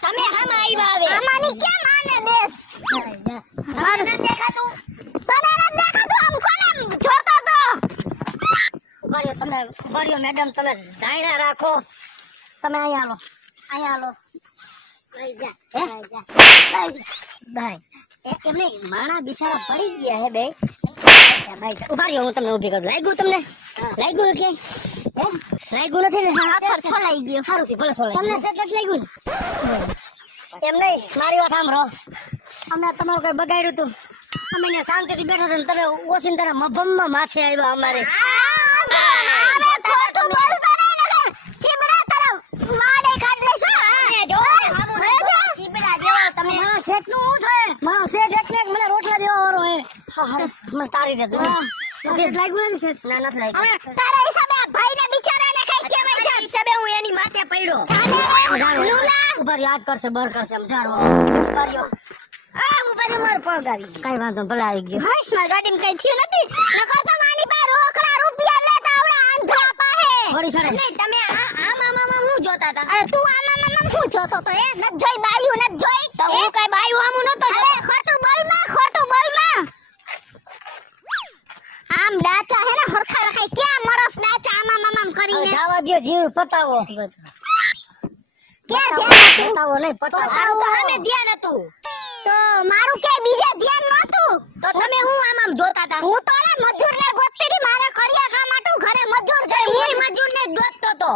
તમે હામ આવ્યા હવે આમાંની કે માને દેશ મારે ન દેખાતું તને ન દેખાતું આમ કોને જોતો તો બરિયો તમે બરિયો મેડમ તમે ધાયડા રાખો તમે અહીંયા આલો લઈ જા ભાઈ એમ નહીં માણા બિચારા પડી ગયા હે બે ભાઈ ઉભા રહ્યો હું તમને ઊભી કરું લાગ્યું તમને લાગ્યું કે હે લાગ્યું નથી ને હાથ છોલાઈ ગયો સારું થી ભલે છોલાઈ તમને સેટ લાગ્યું ને એમ નહીં મારી વાત સાંભળો અમે તમારું કઈ બગાડ્યું તું અમે અહીંયા શાંતિથી બેઠા હતા તમે ઓશિંતાના મભમમાં માથે આવ્યા અમારે મને રોટલા દેવા વાળો હે મને તારી દે લાગ્યું નથી સેટ ના નથી લાગ્યું તારા હિસાબે ભાઈને બિચારાને કઈ કહેવાય છે હિસાબે હું એની માથે પડ્યો ઉપર યાદ કરશે બર કરશે સમજાડો કર્યો ઉપર માર પગ આવી કઈ વાંધો ભલે આવી ગયો હાઈસ માર ગાડીમાં કઈ થયું નથી નકર તો માની પાસે રોકડા રૂપિયા લેતા આવડા આંધળા પાહે ઘડી સડે નહીં તમે આ મામા હું જોતા હતા અરે તું આ મામા હું જોતો તો એ ન જોઈ બાયું ન જોઈ તો હું કઈ બાયું આમું નતો અરે ખોટું બોલમાં આમ ડાચા હે ને હરખા રખાય ક્યાં મરસ ડાચા આમાં મામામ કરીને જાવા દયો જીવ પતાવો ક્યાં ધ્યાન પતાવો નહીં પતાવો તારું તો સામે ધ્યાન હતું તો મારું કે બીજે ધ્યાન નહોતું તો તમે હું આમ જોતા હતા હું તો ને મજૂરને ગોતતી હતી મારે કડિયા કામ આટું ઘરે મજૂર જોઈ હું મજૂરને ગોતતો તો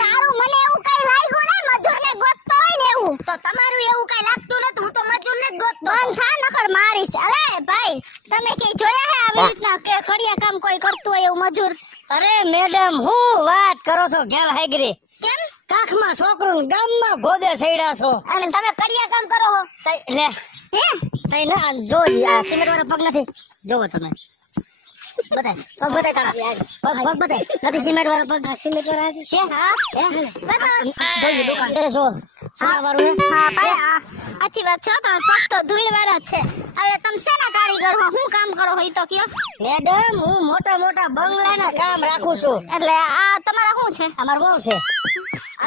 તારું મને એવું કઈ લાગ્યું ને મજૂરને ગોતતો હોય ને એવું તો તમારું એવું કઈ લાગતું નતું હું તો મજૂરને જ ગોતતો બંધ થા નકર મારીશ અરે ભાઈ તમે કે જોયા હે આવી રીતના કે કડિયા કામ કોઈ કરતું હોય એવું મજૂર અરે મેડમ હું વાત કરો છો ગેલ હાઈગરી કેમ કાખમાં છોકરું ગામમાં ગોદે છેડ્યા છો અને તમે કડિયા કામ કરો હો લે હે તઈ ના જો આ સિમેન્ટ વાળા પગ નથી જોવો તમે બતાય પગ બતાય તારા પગ બતાય નથી સિમેન્ટ વાળા પગ સિમેન્ટ વાળા છે હા હે બતાવ દુકાન કરે જો સોના વાળું હા ભાઈ આછી વાત છો તો પગ તો ધૂળ વાળા છે હવે તમે શેના કારીગર હો હું કામ કરો હો ઈ તો કયો મેડમ હું મોટા બંગલાના કામ રાખું છું એટલે આ તમારા શું છે અમાર બહુ છે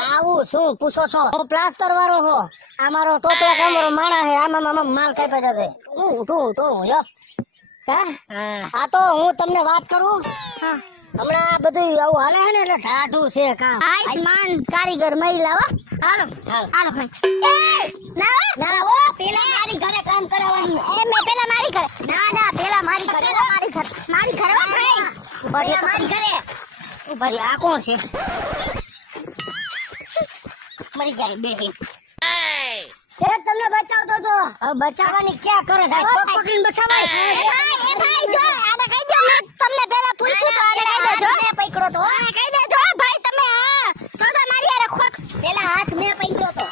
આવું શું પૂછો છો હું પ્લાસ્ટર વાળો હો અમારો ટોપલા કામ વાળો માણા હે આમાં માલ કાપી જશે તું યો આ તો હું તમને વાત કરું હમણાં બધું આવું હાલે છે ને એટલે ઢાઢું છે કામ આયુષ્માન કારીગર મહિલા હો હાલો ભાઈ એ ના ઓ પેલા મારી ઘરે કામ કરાવવાનું એ મે પેલા મારી ઘરે ના પેલા મારી ઘરે મારી ઘરે હો ભાઈ પેલા મારી ઘરે ઉભરી આ કોણ છે મરી જાય બેટી એ તમને બચાવતો તો હવે બચાવવાની ક્યાં કરે સાહેબ પગ પકડીને બચાવાય એ ભાઈ જો આને કહી દો મે તમને પેલા પૂછ્યું તો આને કહી દેજો મે પકડો તો આને કહી દેજો ભાઈ તમે તો મારી આરે ખોટ પેલા હાથ મે પકડ્યો તો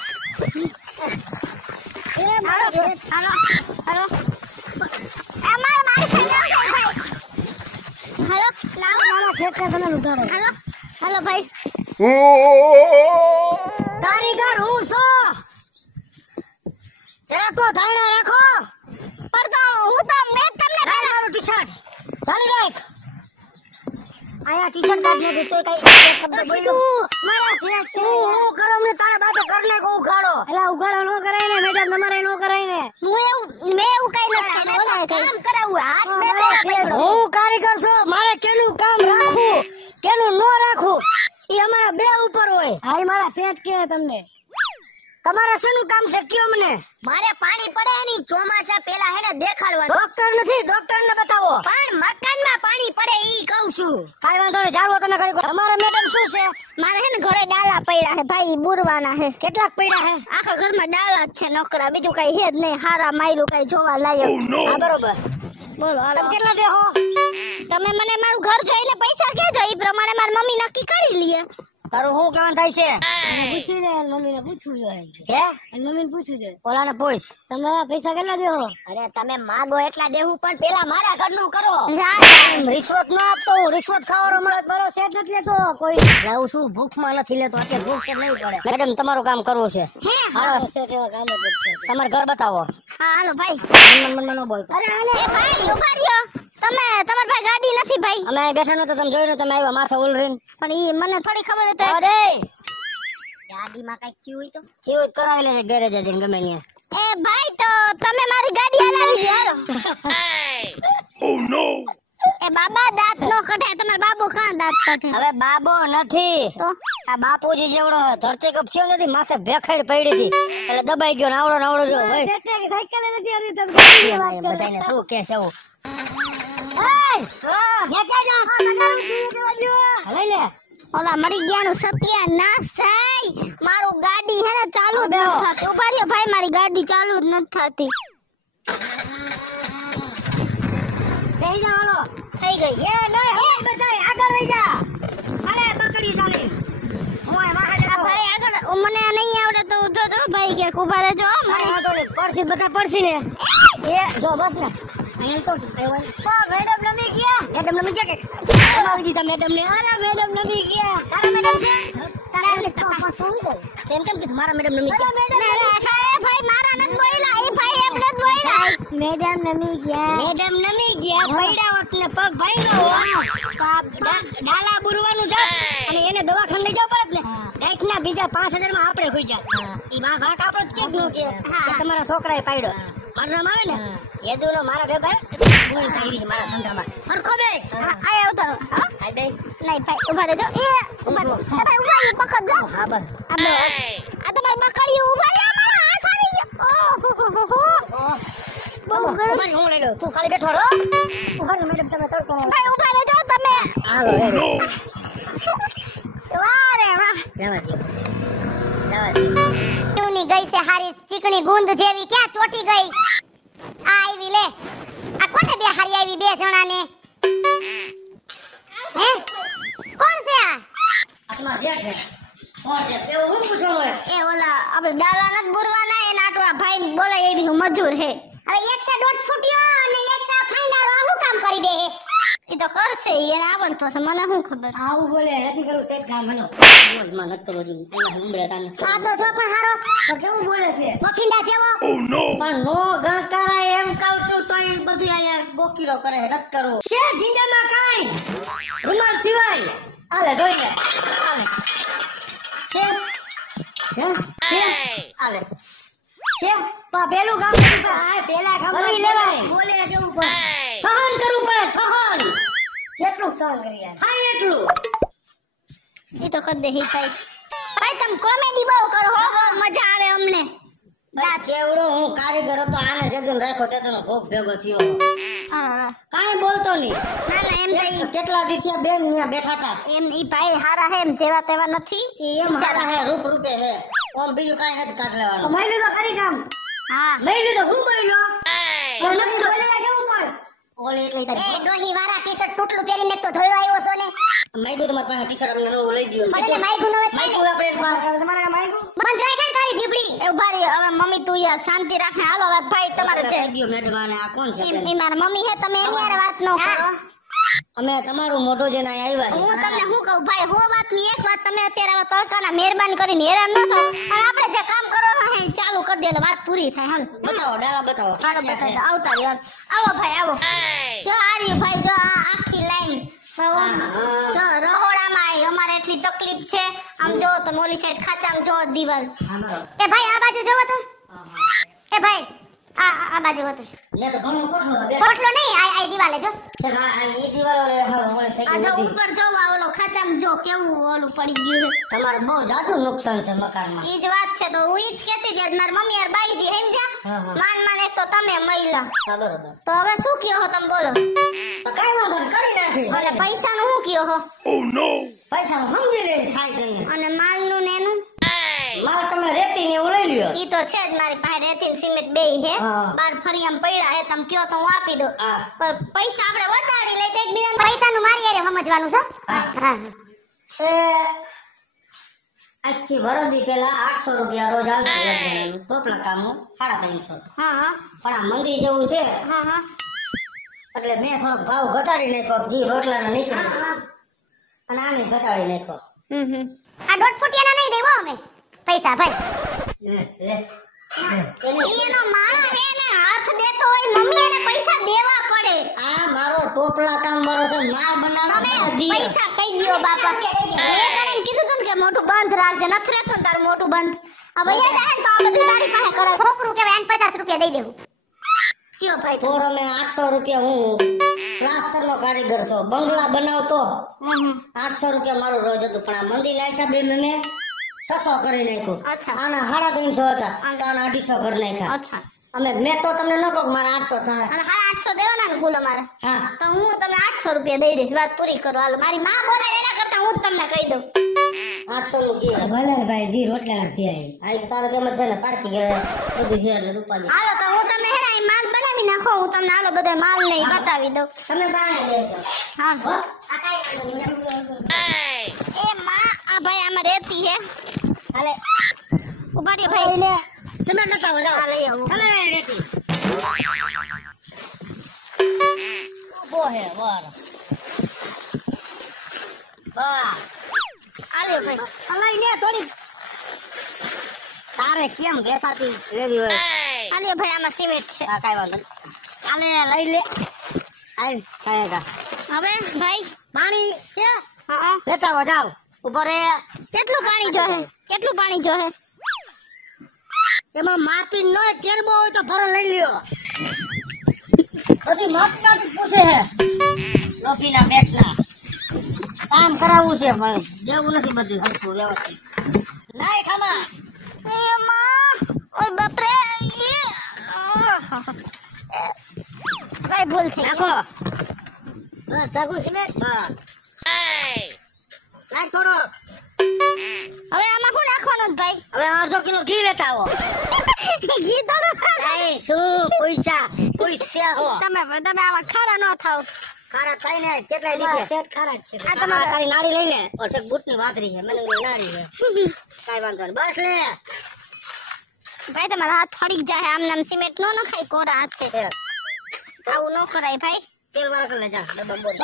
એ હાલો અમાર મારી થઈ ગયો ભાઈ હાલો લાવો ફેંકે તમે ઉધારો હાલો ભાઈ કારીગર હું છો રાખો ધાયણા રાખો પર તો હું તો મે તમને મારું ટી-શર્ટ ચાલી રાખ આયા ટી-શર્ટ કાઢને દે તો કઈ શબ્દ બોલ્યો મારા સેટ છે હું કરો મને તારા બાતો કરને કો ઉગાડો એલા ઉગાડો નો કરાય ને મેડમ તમારે નો કરાય ને મે એવું કઈ નથી બોલાય કામ કરાવું હાથ મે હું કારીગર છું મારે કેનું કામ રાખું કેનું નો રાખું ઈ અમારા બે ઉપર હોય હાઈ મારા સેટ કે તમને તમારા શેનું કામ છે કયો મને મારે પાણી પડે એની ચોમાસા પેલા હેને દેખાડવાનું ડોક્ટર નથી ડોક્ટરને બતાવો પણ મકાનમાં પાણી પડે ઈ કહું છું કાઈ વાંધો નહીં જાળવો તમે કરી તમારા મેડમ શું છે મારે હેને ઘરે ડાલા પડ્યા હે ભાઈ બુરવાના હે કેટલાક પડ્યા હે આખા ઘરમાં ડાલા જ છે નકરા બીજું કઈ હે જ નહીં હારા માયલું કઈ જોવા લાયક હા બરોબર બોલો તમે કેટલા દેહો તમે મને મારું ઘર જોઈને પૈસા કેજો ઈ પ્રમાણે મારી મમ્મી નક્કી કરી લીએ તારું શું કહેવાનું થાય છે? પૂછી લે મમ્મીને પૂછવું જોઈએ હે મમ્મીને પૂછવું જોઈએ ઓલાને પૂછ. તમે પૈસા કેટલા દેવો અરે તમે માગો એટલા દેવું પણ પેલા મારા ઘરનું કરો. રિશ્વત ન આપતો હું રિશ્વત ખાવાનો મળે બરો સેટ નથી લેતો કોઈ જાઉં છું ભૂખમાં નથી લેતો અત્યારે ભૂખ છે નહીં પડે. મેડમ તમારું કામ કરવું છે. હાલો સેટ એવા કામ જ નથી કરતા. તમારે ઘર બતાવો. હા હાલો ભાઈ. મનમાં ન બોલતો. અરે હાલે એ ભાઈ ઉભા રહ્યો. તમે તમાર ભાઈ ગાડી નથી ભાઈ. અમે અહીં બેઠા નતો તમે જોયું ને તમે આવ્યા માથે ઉલરીને. પણ ઈ મને થોડી ખબર હતી. આવા દે ગાડીમાં કઈક થયું હોય તો કેવું જ કરાવી લેશે ગેરેજ જઈને ગમે ત્યાં. એ ભાઈ તો તમે મારી ગાડી હલાવી દો હાલો. એ બાબા દાંત નો કઢે. તમાર બાબો કાં દાંત કાઢે? હવે બાબો નથી તો આ બાપુજી જેવડો ધરતી કપ થયો નથી માથે ભેખાડ પડી હતી એટલે દબાઈ ગયો ને આવડો જો ભાઈ સાયકલ નથી આવતી તમે ગાડીની વાત કરો બધાને શું કે છે એવું લઈ લે ઓલા મરી ગયાનું સત્યાનાશ થાય. મારું ગાડી હે ને ચાલુ જ નથી થતી. ઉભા રહ્યો ભાઈ મારી ગાડી ચાલુ જ નથી થતી. બેહી જા હાલો થઈ ગઈ. એ નહીં બધાય આગળ રહી જા અરે પકડી ચાલે ઓય મારા આ ભાઈ આગળ મને નહીં આવડે તો જો ભાઈ કે ઉભા રહેજો હો. મને પડશે બધા પડશે ને એ જો બસ ને અહીં તો મેડમ નમી ગયા. મેડમ નમી ગયા કે આવી દીધા મેડમ ને અરે મેડમ નમી ગયા. તારા મેડમ છે તારા એમને તપાસ શું કહું? તેમ કેમ કીધું મારા મેડમ નમી ગયા ભાઈ મારા નથી બોલ્યા. એ ભાઈ એમને જ બોલ્યા. મેડમ નમી ગયા. મેડમ નમી ગયા પૈડા વખત ને પગ ભાંગ્યો તો આ ડાલા બુરવાનું જાત અને એને દવાખાને લઈ જવું પડે ને કંઈક ના બીજા 5000 માં આપણે ખોઈ જા ઈ વાક આપણો જ કેમ નો કે તમારા છોકરાએ પાડ્યો મારું નામ આવે ને યદુનો મારા ભેગા ભૂલ થઈ મારા ધંધામાં હરખો બે આ ઉતારો. આ બે નહીં ભાઈ ઉભા રહેજો. એ ઉભા રહો. એ ભાઈ ઉભા રહી પકડજો. હા બસ આ તમારી બકરીઓ ઉભા રહી. મારા હાથ આવી ગયો. બહુ ગરમ. ઉભા હું લઈ લઉં તું ખાલી બેઠો રહો ઉભા રહો મેડમ તમે તડકો ભાઈ ઉભા રહેજો તમે. હાલો વાહ રે વાહ. જવા દે ની ગઈ છે હારી ચીકણી ગુંદ જેવી ક્યાં ચોટી ગઈ. આ આવી લે. આ કોને બે હારી આવી બે જણાને? હે કોણ છે આ? આત્મા છે છે કોણ છે એવું હું પૂછવાનું હે એ ઓલા આપણે ડાલા નત બુરવાના એ નાટવા ભાઈ બોલાય એવી હું મજૂર હે. હવે એક સે દોઢ ફૂટ્યો અને એક સે ફાઈનારો શું કામ કરી દે હે? ઈ તો કરશે એને આવડતો છે મને શું ખબર. આવું બોલે નથી કરું સેટ કામ હલો માં નત કરો જી એના હમરે તાને આ તો જો પણ હારો તો કેવું બોલે છે મફિંડા જેવો. પણ નો ગણકારા એમ કહું છું તો એ બધી આયા બોકીલો કરે નત કરો છે જિંદગીમાં કાઈ રૂમાલ સિવાય આલે જોઈ લે આલે છે આલે છે તો પેલું કામ આ પેલા કામ કરી લેવાય બોલે જવું પડે સહન કરવું પડે સહન કેટલું સહન કરી યાર હા એટલું ઈ તો કદ દે હી ભાઈ. ભાઈ તમે કોમેડી બહુ કરો હો બહુ મજા આવે અમને. કેવડો હું કારીગર હતો આને જગન રાખ્યો તેનો ભોગ ભેગો થયો હા કાઈ બોલતો નહીં ના ના એમ તો કેટલા દીથિયા બેન ત્યાં બેઠા હતા એમ ઈ ભાઈ હારા હે એમ જેવા તેવા નથી. એમ હારા હે રૂપ રૂપે હે ઓમ બીજું કાઈ નથી કાઢ લેવાનું મહિલું તો ખરી કામ હા લઈ લીધો હું બોલ્યો નથી બોલેલા કેવું પણ ઓલે એટલે તારી એ ડોહી વાળા ટી-શર્ટ ટૂટલું પહેરીને તો ધોયો આવ્યો છો ને. માઈગુ તમાર પાસે ટી-શર્ટ અમને નવું લઈ ગયો મને માઈગુ નો હોય માઈગુ આપણે તમારા કામ આવી બંધ રાખ તારી દીપડી. એ ઉભા રહી હવે મમ્મી તું યાર શાંતિ રાખને હાલો હવે ભાઈ તમારે છે લઈ ગયો મેડમ આને આ કોણ છે ઈ મારા મમ્મી હે તમે એની હારે વાત ન કરો. અમે તમારું મોઢો જેને આવ્યા હું તમને શું કહું ભાઈ હો વાત ની એક વાત તમે અત્યારે આવા તડકાના મહેરબાની કરીને હેરાન ન થાઓ અને આપણે જે કામ કરવાનું હે ચાલુ કરી દે એટલે વાત પૂરી થાય. હાલ બતાવો ડાલા બતાવો હાલો બતાવો આવતા યાર આવો ભાઈ આવો. જો આ રહ્યું ભાઈ જો આ આખી લાઈન જો રહોડામાં અમારે એટલી તકલીફ છે. આમ જો તમે ઓલી સાઈડ ખાચામાં જો દીવાલ. એ ભાઈ આ બાજુ જોવો તો. એ ભાઈ આ બાજુ હતો ને તો ઘણો કોઠલો બે કોટલો નહીં આ દીવાલે જો. હા આ ઈ દીવાલો ઓલે થઈ આ જો ગઈ ઉપર જો આ ઓલો ખાચામાં જો કેવું ઓલું પડી ગયું છે. તમારે બહુ જાજુ નુકસાન છે મકાનમાં ઈ જ વાત છે તો હું ઈ જ કહેતી હતી મારી મમ્મી યાર બાઈજી સમજ્યા. માન એક તો તમે મહિલા હા બરોબર તો હવે શું કયો હો તમે બોલો. તો કઈ વાંધો નહીં કરી નાખી એટલે પૈસાનું શું કયો હો પૈસા સમજી લે થાય કઈ અને માલનું ને એનું માલ તમે રેતી ને એવું લઈ લ્યો ઈ તો છે જ મારી પાસે રેતી ને સિમેન્ટ બેય હે. હા. બાર ફરિયામ પડ્યા હે તમે કયો તો હું આપી દઉં. હા. પણ પૈસા આપણે વધારી લઈ તો એકબીજાને પૈસાનું મારી હારે સમજવાનું છે. હા એ આજથી વરદી પેલા 800 રૂપિયા રોજ આવતું એક જણાનું ટોપલા કામનું 350. હા હા પણ આ મંદી જેવું છે હા હા એટલે મેં થોડોક ભાવ ઘટાડી નાખ્યો ઘી રોટલાનો નીકળ્યો અને આને ઘટાડી નાખ્યો. આ દોઢ ફૂટિયાના નહીં દેવો અમે પૈસા ભાઈ લે એનો માણસ હે ને હાથ દેતો હોય મમ્મી એને પૈસા દેવા પડે. આ મારો ટોપલા કામ મારો છે માલ બનાવવાનો તમે પૈસા કઈ દ્યો બાપા. મેં તને કીધું તું ને કે મોટું બંધ રાખજે નથી રહેતું ને તારું મોટું બંધ. હવે યાદ આવે ને તો આ બધું તારી પાસે કરે છોકરું કેવાય એને 50 રૂપિયા દઈ દેવું. કયો ભાઈ થોર અમે 800 રૂપિયા હું પ્લાસ્ટર નો કારીગર છો બંગલા બનાવતો 800 રૂપિયા મારું રોજ હતું પણ આ મંદી ના હિસાબે મેં 600 કરી નાખ્યું. અચ્છા. આના 350 હતા તો આના 250 કરી નાખ્યા. અચ્છા અમે મેં તો તમને ન કહું મારા 800 થાય. અને 850 દેવાના ને કુલ અમારે હા તો હું તમને 800 રૂપિયા દઈ દઈશ. વાત પૂરી કરો હાલો. મારી માં બોલે એના કરતા હું જ તમને કહી દઉં 800 નું ઘી ભલે ભાઈ ઘી રોટલા નથી આવી તારે કેમ છે ને પાર્ટી કરે બધું ઘી એટલે રૂપાલી. હાલો તો હું તમને હે ને અહીં માલ બનાવી નાખો હું તમને હાલો બધા માલ ને ઈ બતાવી દઉં. તમે બાય દેજો. હા હો એ માં આ ભાઈ આમાં રહેતી હે હાલે ઉભા રહ્યો ભાઈ લે સિમેન્ટ નતા જાઓ હા લઈ આવું. હાલે રેતી બો હે વાર વાહ આલ્યો ભાઈ હલાઈ ને થોડી તારે કેમ બેસાતી લેવી હોય આલ્યો ભાઈ આમાં સિમેન્ટ છે. આ કાઈ વાંધો નહીં. હાલે લઈ લે આઈ ખાયગા હવે ભાઈ પાણી છે હા લેતા હો જાવ ઉપર એ કેટલું પાણી જોહે કેટલું પાણી જોહે એમાં માપી ન કેરબો હોય તો ભરો લઈ લ્યો બધી માપી પૂછે હે લોપીના પેટના કામ કરાવવું છે પણ દેવું નથી બધું હરખું વ્યવસ્થિત નાય ખામા એ માં ઓય બાપ રે ભાઈ ભૂલ થઈ નાખો બસ નાખો સિમેન્ટ હા નાખ થોડો હવે આમાં શું નાખવાનું ભાઈ હવે અડધો કિલો ઘી લેતા આવો ઘી તો એ શું પૈસા હો તમે આમાં ખારા ન થાવ ખારા થાય ને કેટલાય લીધે ખારા છે આ તમારે તારી નાડી લઈ લે ઓર એક બૂટ ની વાતરી છે મને નાડી છે કાઈ વાંધો નહીં બસ લે ભાઈ તમારા હાથ ફળી જાય આમ નામ સિમેન્ટ નો નખાય કોરા હાથે આવું ન કરાય ભાઈ તેલ વાળા કરી લે જા ડબ્બા બોલ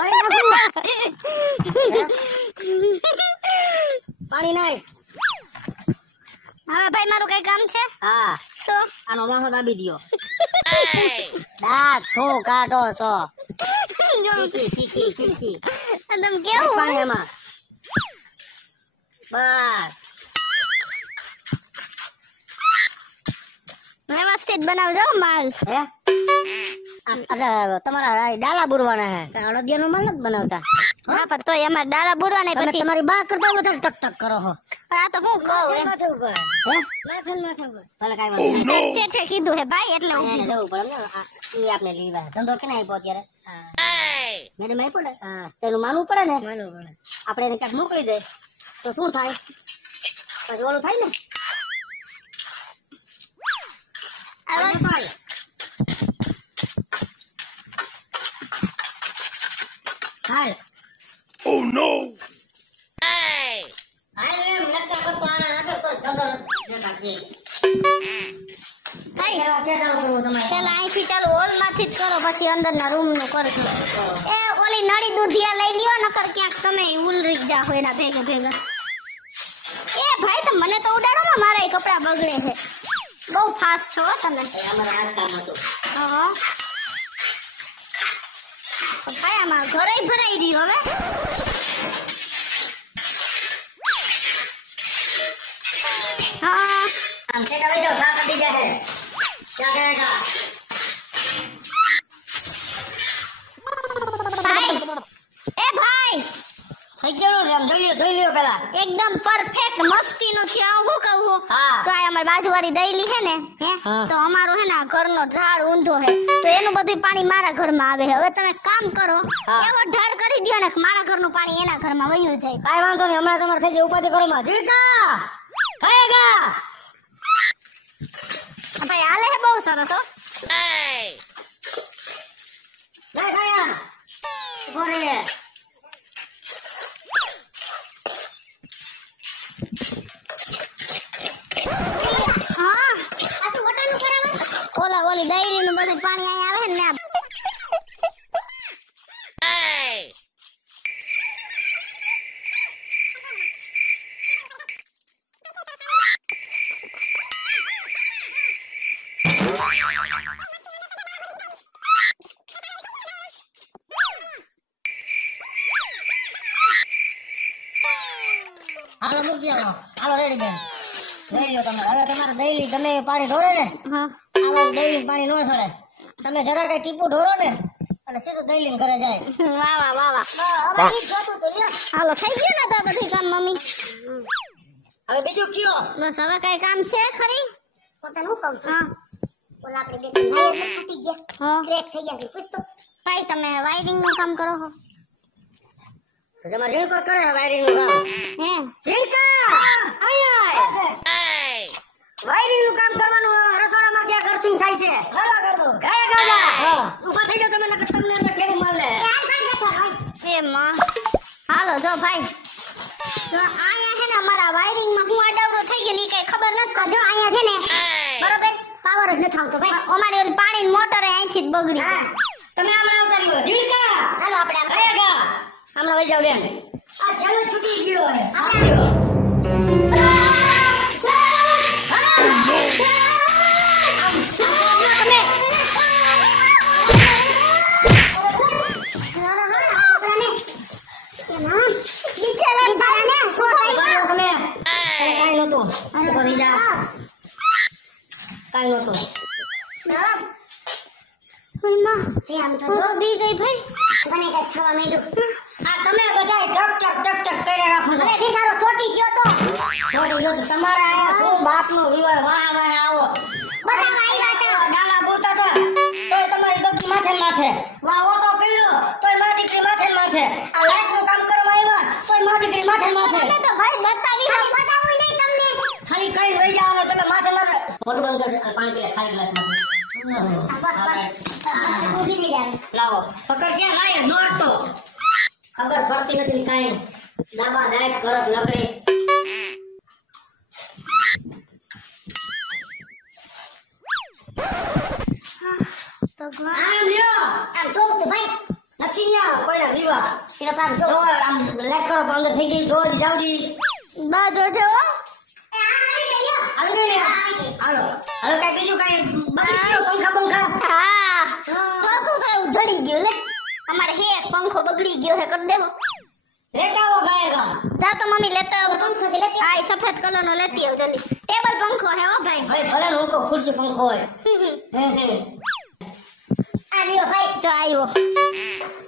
પાણી નાય હવે ભાઈ મારું કઈ કામ છે હા તો આનો વાહો દાબી દિયો દાંત છો કાઢો છો ઠીકી તમે કેવું પાણી એમાં બસ વ્યવસ્થિત બનાવજો માલ હે તમારા ડાલા બુરવાના હે અડદિયા નો માલ નથી બનાવતા હા પણ તોય અમાર ડાલા બુરવા ને તમે પછી તમારી બા કરતા વધારે ટક ટક કરો હો આ તો હું કહું એમ હે ભલે કાઈ વાંધો નહીં શેઠે કીધું હે ભાઈ એટલે હું એને જવું પડે ને ઈ આપણે લીવા ધંધો કે ના આપ્યો અત્યારે મેડમ આપ્યો ને તેનું માનવું પડે ને આપણે એને ક્યાંક મોકલી દે તો શું થાય પછી ઓલું થાય ને હાલ Oh no! હાલ એમ લટકા કરતો આના નાખે તો ધંધો નથી ભાઈ ક્યાં ચાલુ કરવું તમારે પેલા અહીંથી ચાલુ હોલ માંથી જ કરો પછી અંદરના રૂમ નું કરજો એ ઓલી નળી દૂધિયા લઈ લ્યો નકર ક્યાંક તમે ઉલરી જાઓ એના ભેગા ભેગા એ ભાઈ તો મને તો ઉડાડો ને મારા કપડા બગડે છે બહુ ફાસ્ટ છો તમે અમારા આ કામ હતું હા ભાઈ આમાં ઘરે ભરાઈ રહ્યું હવે હા આમ છે દવાઈ દો ખા કરી જાય ક્યાં કહેગા ભાઈ એ ભાઈ થઈ ગયું આમ જોઈ લ્યો પેલા એકદમ પરફેક્ટ મસ્તી નું છે હું કહું હા. તો આ અમારી બાજુવાળી દઈલી છે ને હે હા. તો અમારો હે ને આ ઘરનો ઢાળ ઊંધો છે તો એનું બધું પાણી મારા ઘરમાં આવે છે હવે તમે કામ કરો હા. એવો ઢાળ કરી દ્યો ને કે મારા ઘરનું પાણી એના ઘરમાં વયું જાય કાઈ વાંધો નહીં હમણાં તમારે થઈ જાય ઉપાધિ કરો માં જીતા કહેગા ભાઈ હાલે છે બહુ સરસ હો ના ખાયા બોરે ઓલી દહીનું બધું પાણી અહીંયા આવે ને હાલો મૂકી આવો. હાલો રેડી બેન લઈ લ્યો તમે. હવે તમારે દહીં તમે પાણી ઢોરે ને હા આવા દહીં પાણી ન છોડે. તમે જરા કઈ ટીપું ઢોરો ને અને સીધું દહીં લઈને ઘરે જાય. વાહ વાહ વાહ વાહ હાલો થઈ ગયું ને તો બધું કામ મમ્મી હવે બીજું કયો બસ હવે કઈ કામ છે ખરી પોતાનું હું કહું છું હા ઓલા આપણે બે નાયર ફૂટી ગયા હા ક્રેક થઈ ગયા છે પૂછતો ભાઈ તમે વાયરિંગ નું કામ કરો છો તો તમારે ઝીણકો જ કરે વાયરિંગ નું કામ. હે ઝીણકા વાયરિંગ નું કામ કરવાનું રસોડામાં ક્યાં ખર્ચિંગ થાય છે. ખાવા કર દો ગયા ગાજા ઊભા થઈ જાઓ તમે નકર તમને અંદર ઠેરી માર લે. એ માં હાલો જો ભાઈ તો આયા હે ને અમારા વાયરિંગ માં હું આડાવરો થઈ ગયો ની કઈ ખબર નથી જો આયા છે ને બરોબર પાવર જ નથી આવતો ભાઈ અમારી ઓલી પાણીની મોટર અહીંથી જ બગડી તમે હમણાં આવતા રહ્યો ઝીણકા. ચાલો આપણે આમ ગયા ગા હમણાં વહી જાવ બેન. આ જળ છૂટી ગયો હે આવજો. તમે એને કાંઈ નહોતું. ઊભો થઈ જા. કાંઈ નહોતું. દી ગઈ ભાઈ મને કઈ થવા માંડ્યું આ તમે બધાય ટક ટક ટક ટક કરી રાખો છો. અરે બિચારો છોટી ગયો તો છોટી જો તો તમારા આયા શું બાપનો વિવાહ વાહ વાહ આવો બતાવવા આવ્યા હતા ડાલા બોલતા હતા તોય તમારી દગી માથે ને માથે વાહ ઓટો પીડ્યો તોય મારી દીકરી માથે ને માથે આ લાઈટ નું કામ કરવા આવ્યા તોય મારી દીકરી માથે ને માથે તો ભાઈ બતાવી ખાલી બતાવું નહીં તમને ખાલી કઈ વહી જવાનું તમે માથે માથે ફોટો બંધ કરી દે. પાણી પીએ ખાલી ગ્લાસ માંથી ઊભી થઈ જાય લાવો પકડ ક્યાં લાય નોટ તો ખબર પડતી નથી ને કાંઈ દાબા દાય સરસ નકરી ભગવાન આમ લ્યો આમ જોઉં છું ભાઈ નથી ન્યા કોઈના વિવાહ સિરપ આમ જો જોઉં આમ લેટ કરો અંદર થઈ ગઈ જોજી જાવજી બા જોજો હો. એ આ આવી લઈ લ્યો આવી ગઈ ને હાલો હવે કઈ બીજું કઈ બગડી ગયો પંખા હા તો તો એવું જડી ગયું લે અમારે હે એક પંખો બગડી ગયો હે કરી દેવો લેતા આવો ગાયગા જા તો મમ્મી લેતો આવો પંખો છે લેતી આ સફેદ કલર નો લેતી આવ જલ્દી ટેબલ પંખો હે ઓ ભાઈ ભાઈ ભલે ને ઊંકો ખુરશી પંખો હોય આ લ્યો ભાઈ જો આવ્યો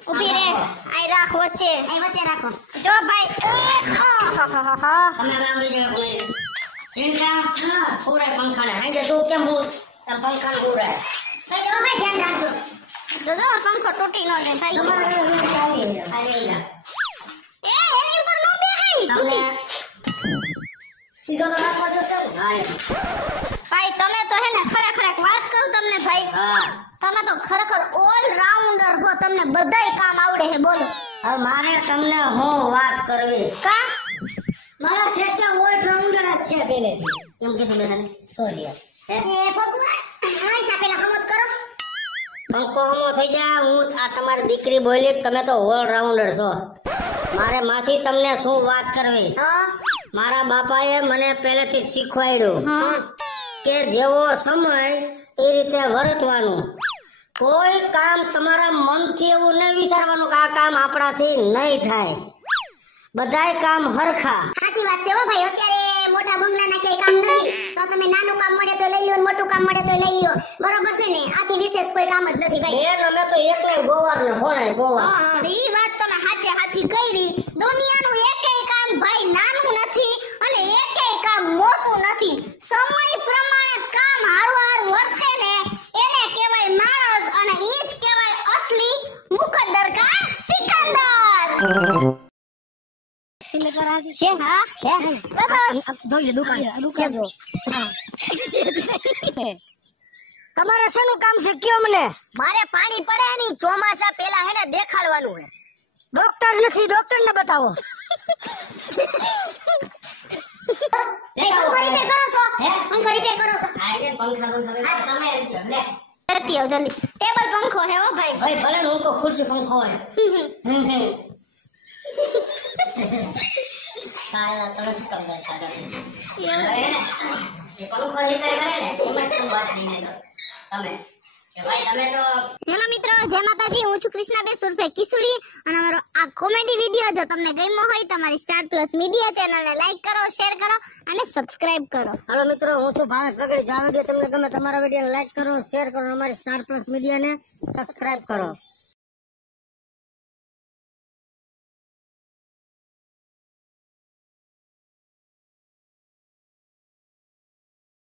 ઊભી રે આઈ રાખ વચ્ચે અહીં વચ્ચે રાખો જો ભાઈ આહાહાહા. તમે હવે આવી જાય કોને ચિંતા પૂરા પંખા ને હાજે તું કેમ હું તમ પંખા ને પૂરા ભાઈ જો ભાઈ ધ્યાન રાખજો જો પંખો તૂટી ન જાય ભાઈ આવી જા એ એની ઉપર નો બેહાઈ તમને સીધો તો રાખવા દો સર હાય ભાઈ તમે તો હે ને ખરેખર એક વાત કહું તમને ભાઈ હા તમે તો ખરેખર ઓલ રાઉન્ડર છો તમને બધાય કામ આવડે હે બોલો હવે મારે તમને હું વાત કરવી કા મારા સેટના ઓલ રાઉન્ડર જ છે પહેલેથી એમ કીધું બેન સોરી એ ભગવાન હા સા પેલા હમત કરો પંખો હમો થઈ જા હું આ તમારી દીકરી બોલી કે તમે તો ઓલરાઉન્ડર છો મારે માસી તમને શું વાત કરવી હા મારા બાપાએ મને પહેલેથી જ શીખવાડ્યું હા કે જેવો સમય એ રીતે વર્તવાનું કોઈ કામ તમારા મનથી એવું નહીં વિચારવાનું કે આ કામ આપણાથી નહીં થાય બધાય કામ હરખા સાચી વાત છે હો ભાઈ અત્યારે મોટા બંગલાના ક્યાંય કામ નથી તો તમે નાનું કામ મળે તો લઈ લ્યો મોટું કામ મળે તો લઈ લ્યો બરોબર છે ને આથી વિશેષ કોઈ કામ જ નથી ભાઈ બેન અમે તો એકને ગોવાર ને ભણાય ગોવાર ઈ વાત તમે હાચે હાચી કરી દુનિયાનું એકેય કામ ભાઈ નાનું નથી અને એકેય કામ મોટું નથી સમય પ્રમાણે કામ હારવાર વર્તે ને એને કહેવાય માણસ અને ઈ જ કહેવાય અસલી મુકદ્દર કા સિકંદર છે હા જોઈએ દુકાન જો તમારે શેનું કામ છે કયો મને મારે પાણી પડે ની ચોમાસા પહેલા હેને દેખાડવાનું હે ડોક્ટર નથી ડોક્ટર ને બતાવો પંખો રિપેર કરો છો હે? પંખો રિપેર કરો છો આજે પંખા હા, તમે લે લેતી આવ જલ્દી. ટેબલ પંખો હે હો ભાઈ. ભાઈ ભલે ને હું કો ખુરશી પંખો હોય કાલા તમે શું કામ કરતા હતા એ પંખો જે કરે ને એમાં તમે વાત નહીં લો તમે કે ભાઈ તમે તો હેલો મિત્રો, જય માતાજી. હું છું કૃષ્ણાબેન સુરફે કિસુડી અને અમારો આ કોમેડી વિડિયો જો તમને ગમ્યો હોય તો અમારી સ્ટાર પ્લસ મીડિયા ચેનલને લાઈક કરો, શેર કરો અને સબસ્ક્રાઇબ કરો. હાલો મિત્રો, હું છું ભાવેશ પગડી. જો આ વિડિયો તમને ગમે તમારા વિડિયોને લાઈક કરો, શેર કરો, અમારી સ્ટાર પ્લસ મીડિયાને સબસ્ક્રાઇબ કરો.